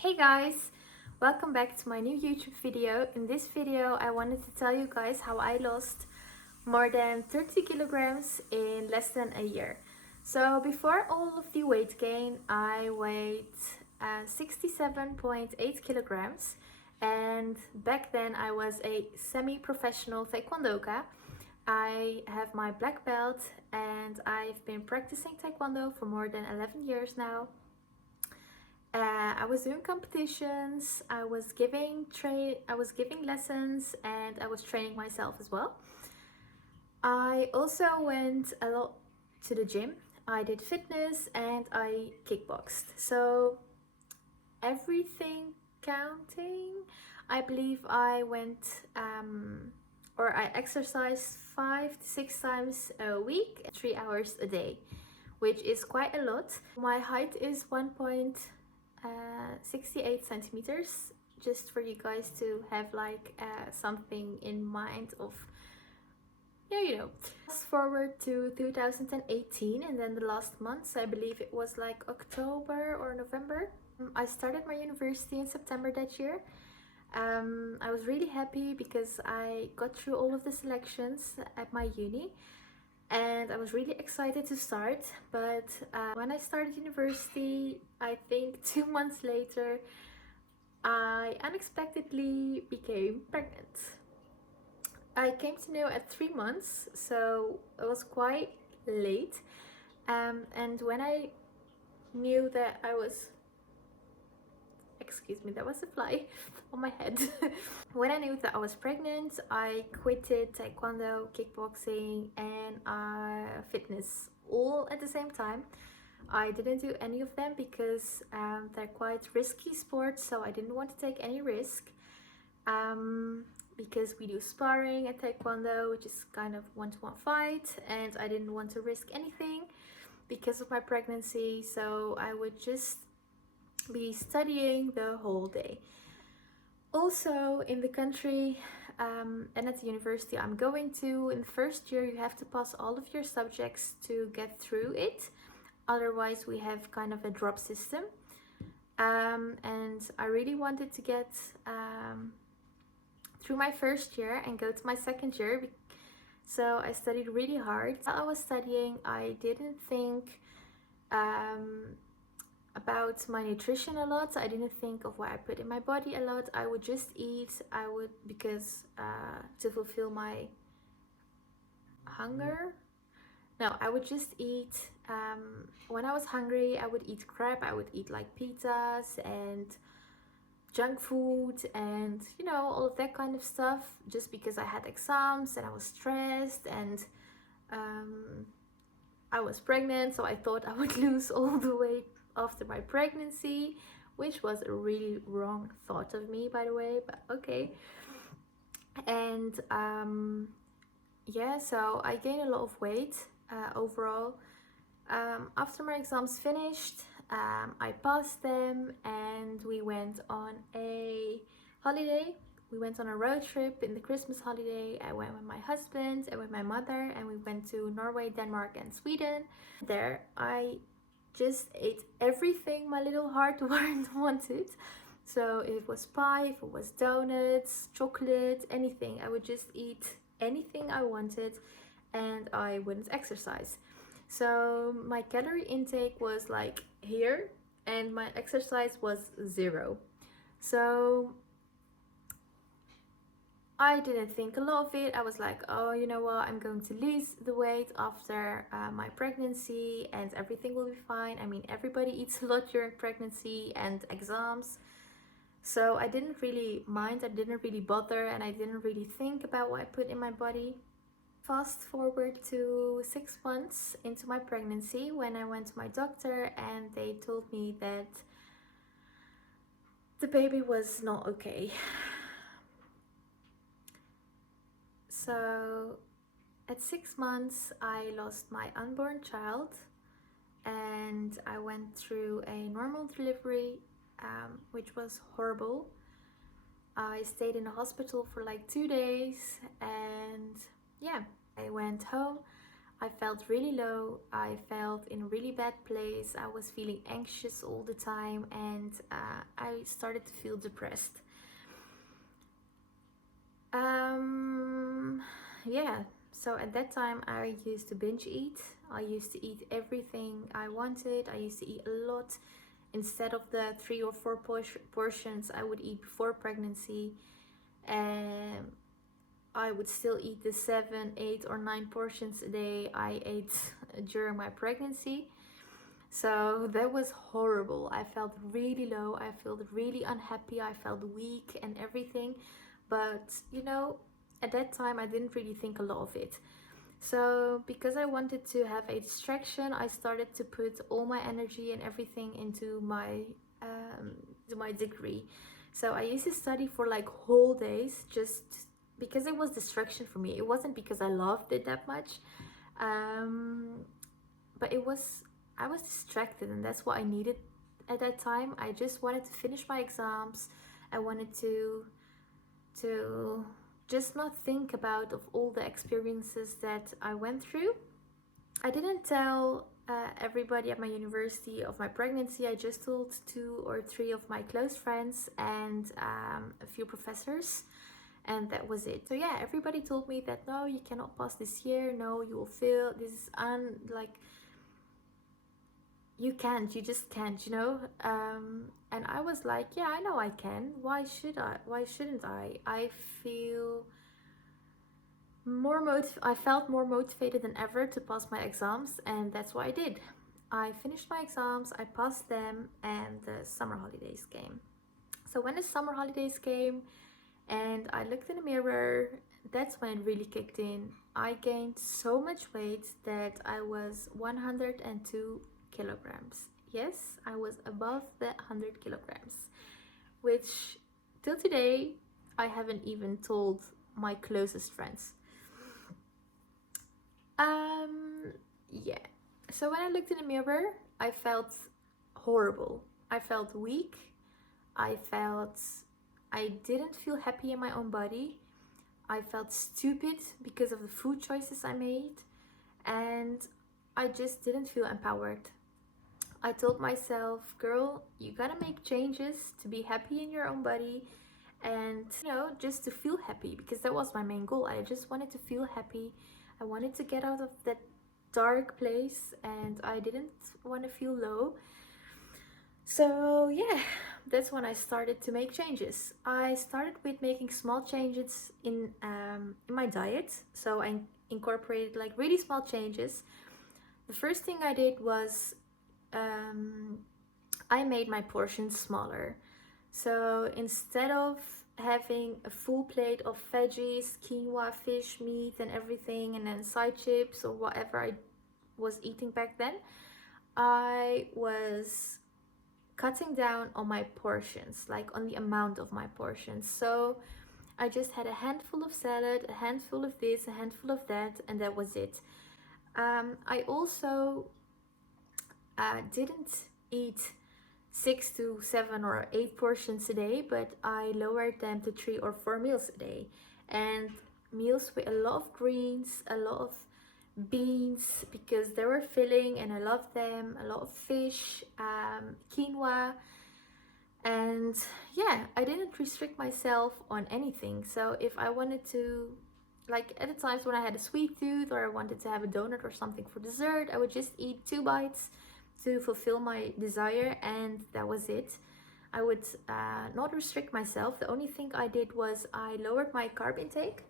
Hey guys, welcome back to my new YouTube video. In this video I wanted to tell you guys how I lost more than 30 kilograms in less than a year. So before all of the weight gain I weighed 67.8 kilograms, and back then I was a semi-professional taekwondoka. I have my black belt and I've been practicing taekwondo for more than 11 years now. I was doing competitions, I was giving lessons, and I was training myself as well. I also went a lot to the gym. I did fitness and I kickboxed. So everything counting, I believe I went or I exercised 5 to 6 times a week, 3 hours a day, which is quite a lot. My height is 1.68 centimeters, just for you guys to have like something in mind of, Fast forward to 2018, and then the last months, I believe it was like October or November, I started my university in September that year. I was really happy because I got through all of the selections at my uni and I was really excited to start. But when I started university, I think 2 months later, I unexpectedly became pregnant. I came to know at 3 months, so it was quite late. And when I knew that I was, excuse me, that was a fly on my head. When I knew that I was pregnant, I quitted taekwondo, kickboxing, and fitness all at the same time. I didn't do any of them because they're quite risky sports, so I didn't want to take any risk. Because we do sparring at taekwondo, which is kind of one-to-one fight, and I didn't want to risk anything because of my pregnancy, so I would just be studying the whole day. Also, in the country and at the university I'm going to, in the first year you have to pass all of your subjects to get through it. Otherwise we have kind of a drop system. And I really wanted to get through my first year and go to my second year. So I studied really hard. While I was studying, I didn't think about my nutrition a lot. I didn't think of what I put in my body a lot. I would just eat. Because to fulfill my hunger. No, I would just eat. When I was hungry, I would eat crap. I would eat like pizzas and junk food and all of that kind of stuff, just because I had exams and I was stressed and I was pregnant, so I thought I would lose all the weight after my pregnancy, which was a really wrong thought of me, by the way, but okay. And yeah, so I gained a lot of weight overall. After my exams finished, I passed them and we went on a holiday. We went on a road trip in the Christmas holiday. I went with my husband and with my mother, and we went to Norway, Denmark and Sweden. There I just ate everything my little heart wanted. So if it was pie, if it was donuts, chocolate, anything, I would just eat anything I wanted and I wouldn't exercise. So my calorie intake was like here and my exercise was 0. So I didn't think a lot of it. I was like, oh, you know what, I'm going to lose the weight after my pregnancy and everything will be fine. I mean, everybody eats a lot during pregnancy and exams. So I didn't really mind, I didn't really bother, and I didn't really think about what I put in my body. Fast forward to 6 months into my pregnancy, when I went to my doctor and they told me that the baby was not okay. So at 6 months I lost my unborn child and I went through a normal delivery, which was horrible. I stayed in the hospital for like 2 days and yeah, I went home. I felt really low. I felt in a really bad place. I was feeling anxious all the time, and I started to feel depressed. Um, yeah, so at that time I used to binge eat. I used to eat everything I wanted. I used to eat a lot. Instead of the 3 or 4 portions I would eat before pregnancy, and I would still eat the 7, 8, or 9 portions a day I ate during my pregnancy. So that was horrible. I felt really low. I felt really unhappy. I felt weak and everything. But at that time I didn't really think a lot of it. So because I wanted to have a distraction, I started to put all my energy and everything into my degree. So I used to study for like whole days just because it was distraction for me. It wasn't because I loved it that much. Um, but I was distracted, and that's what I needed at that time. I just wanted to finish my exams. I wanted to just not think about of all the experiences that I went through. I didn't tell everybody at my university of my pregnancy. I just told 2 or 3 of my close friends and a few professors, and that was it. So yeah, everybody told me that no, you cannot pass this year. No, you will fail. This is you can't. You just can't. And I was like, yeah, I know I can. Why should I? Why shouldn't I? I felt more motivated than ever to pass my exams, and that's what I did. I finished my exams, I passed them, and the summer holidays came. So when the summer holidays came and I looked in the mirror, that's when it really kicked in. I gained so much weight that I was 102 kilograms. Yes, I was above the 100 kilograms, which till today I haven't even told my closest friends. Yeah. So when I looked in the mirror, I felt horrible. I felt weak. I didn't feel happy in my own body. I felt stupid because of the food choices I made, and I just didn't feel empowered. I told myself, girl, you gotta make changes to be happy in your own body, and just to feel happy, because that was my main goal. I just wanted to feel happy. I wanted to get out of that dark place, and I didn't want to feel low. So yeah, that's when I started to make changes. I started with making small changes in my diet. So I incorporated like really small changes. The first thing I did was I made my portions smaller. So instead of having a full plate of veggies, quinoa, fish, meat, and everything, and then side chips or whatever I was eating back then, I was cutting down on my portions, like on the amount of my portions. So I just had a handful of salad, a handful of this, a handful of that, and that was it. I also didn't eat 6 to 7 or 8 portions a day, but I lowered them to 3 or 4 meals a day, and meals with a lot of greens, a lot of beans because they were filling and I loved them, a lot of fish, quinoa, and yeah, I didn't restrict myself on anything. So if I wanted to, like at the times when I had a sweet tooth or I wanted to have a donut or something for dessert, I would just eat 2 bites to fulfill my desire, and that was it. I would not restrict myself. The only thing I did was I lowered my carb intake.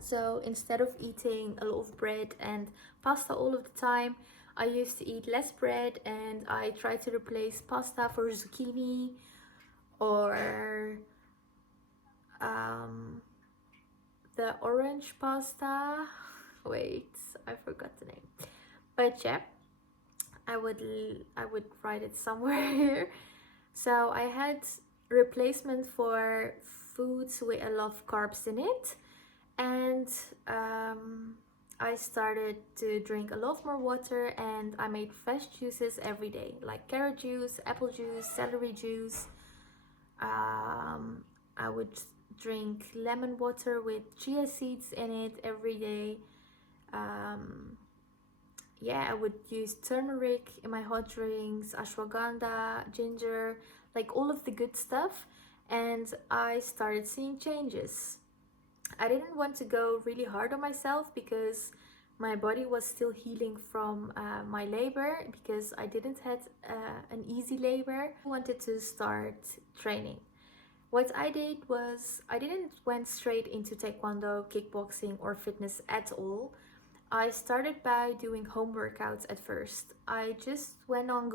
So instead of eating a lot of bread and pasta all of the time, I used to eat less bread, and I tried to replace pasta for zucchini or the orange pasta. Wait, I forgot the name. But yeah, I would write it somewhere here. So I had replacement for foods with a lot of carbs in it, and I started to drink a lot more water, and I made fresh juices every day, like carrot juice, apple juice, celery juice. I would drink lemon water with chia seeds in it every day. yeah, I would use turmeric in my hot drinks, ashwagandha, ginger, like all of the good stuff. And I started seeing changes. I didn't want to go really hard on myself because my body was still healing from my labor, because I didn't had an easy labor. I wanted to start training. What I did was I didn't went straight into taekwondo, kickboxing or fitness at all. I started by doing home workouts at first. I just went on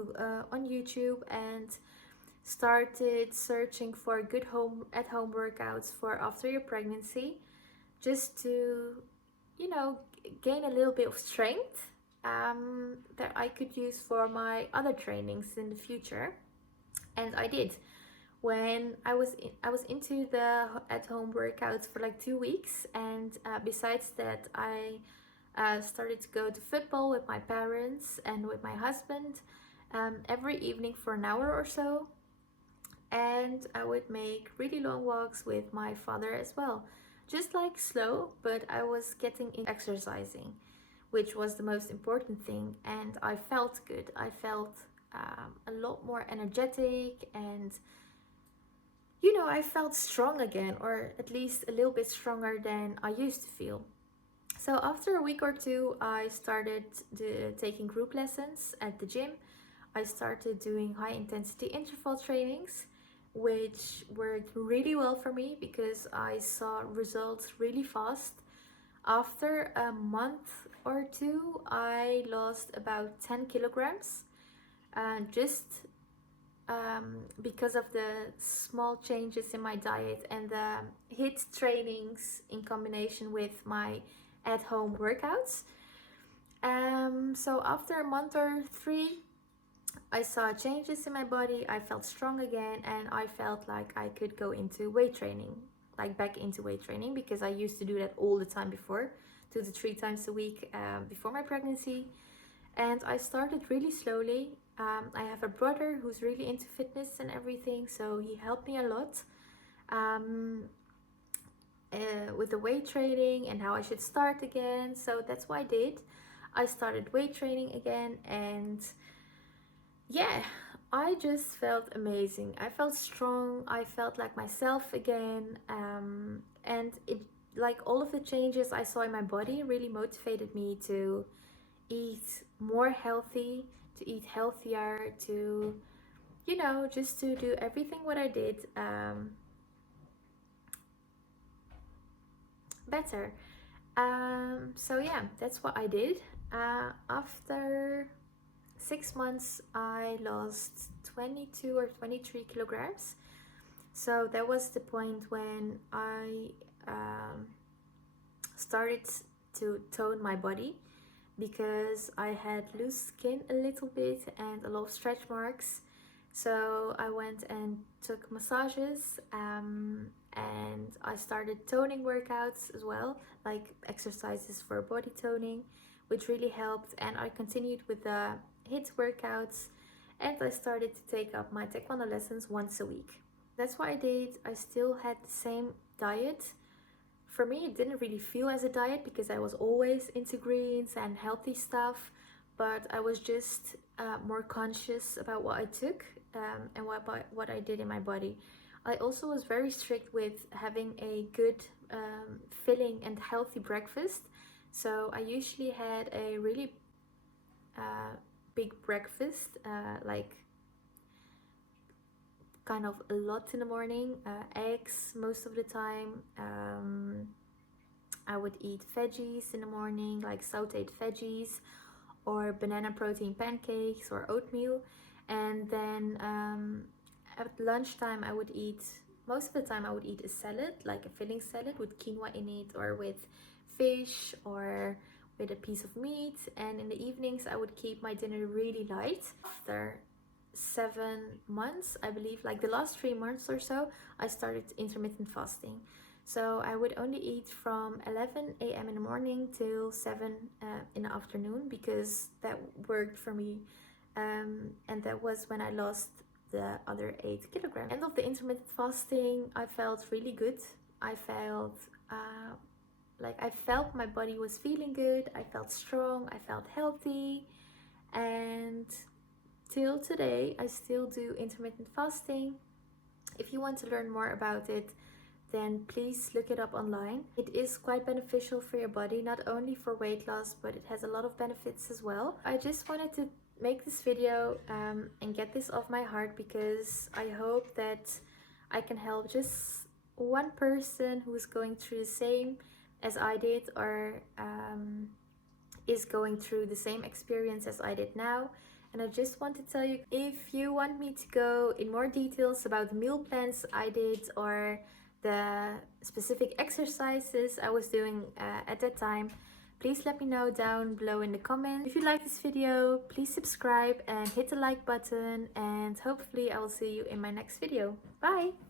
YouTube and started searching for good home at home workouts for after your pregnancy, just to, you know, gain a little bit of strength that I could use for my other trainings in the future. And I did. When I was into the at home workouts for like 2 weeks, and besides that, I started to go to football with my parents and with my husband every evening for an hour or so. And I would make really long walks with my father as well. Just like slow, but I was getting in exercising, which was the most important thing. And I felt good. I felt a lot more energetic, and you know, I felt strong again, or at least a little bit stronger than I used to feel. So after a week or two, I started taking group lessons at the gym. I started doing high intensity interval trainings, which worked really well for me because I saw results really fast. After a month or two, I lost about 10 kilograms, just because of the small changes in my diet and the HIIT trainings in combination with my at-home workouts. So after a month or three, I saw changes in my body. I felt strong again, and I felt like I could go into weight training, like back into weight training, because I used to do that all the time before, 2 to 3 times a week before my pregnancy. And I started really slowly. I have a brother who's really into fitness and everything, so he helped me a lot um, with the weight training and how I should start again. So that's what I did. I started weight training again, and yeah, I just felt amazing. I felt strong. I felt like myself again. And it, like all of the changes I saw in my body, really motivated me to eat more healthy, to eat healthier, to, you know, just to do everything what I did better. So yeah, that's what I did. After 6 months, I lost 22 or 23 kilograms. So that was the point when I started to tone my body, because I had loose skin a little bit and a lot of stretch marks. So I went and took massages, and I started toning workouts as well, like exercises for body toning, which really helped. And I continued with the HIIT workouts, and I started to take up my taekwondo lessons once a week. That's what I did. I still had the same diet. For me, it didn't really feel as a diet because I was always into greens and healthy stuff, but I was just more conscious about what I took and what I did in my body. I also was very strict with having a good, filling and healthy breakfast. So I usually had a really big breakfast, like kind of a lot in the morning, eggs most of the time. I would eat veggies in the morning, like sauteed veggies or banana protein pancakes or oatmeal. And then at lunchtime, I would eat, most of the time, I would eat a salad, like a filling salad with quinoa in it, or with fish, or with a piece of meat. And in the evenings, I would keep my dinner really light. After 7 months, I believe, like the last 3 months or so, I started intermittent fasting. So I would only eat from 11 a.m. in the morning till 7 in the afternoon, because that worked for me. And that was when I lost the other 8 kilograms. End of the intermittent fasting, I felt really good. I felt Like, I felt my body was feeling good, I felt strong, I felt healthy, and till today I still do intermittent fasting. If you want to learn more about it, then please look it up online. It is quite beneficial for your body, not only for weight loss, but it has a lot of benefits as well. I just wanted to make this video and get this off my heart, because I hope that I can help just one person who is going through the same as I did, or is going through the same experience as I did now. And I just want to tell you, if you want me to go in more details about the meal plans I did, or the specific exercises I was doing at that time, please let me know down below in the comments. If you like this video, please subscribe and hit the like button, and hopefully I will see you in my next video. Bye!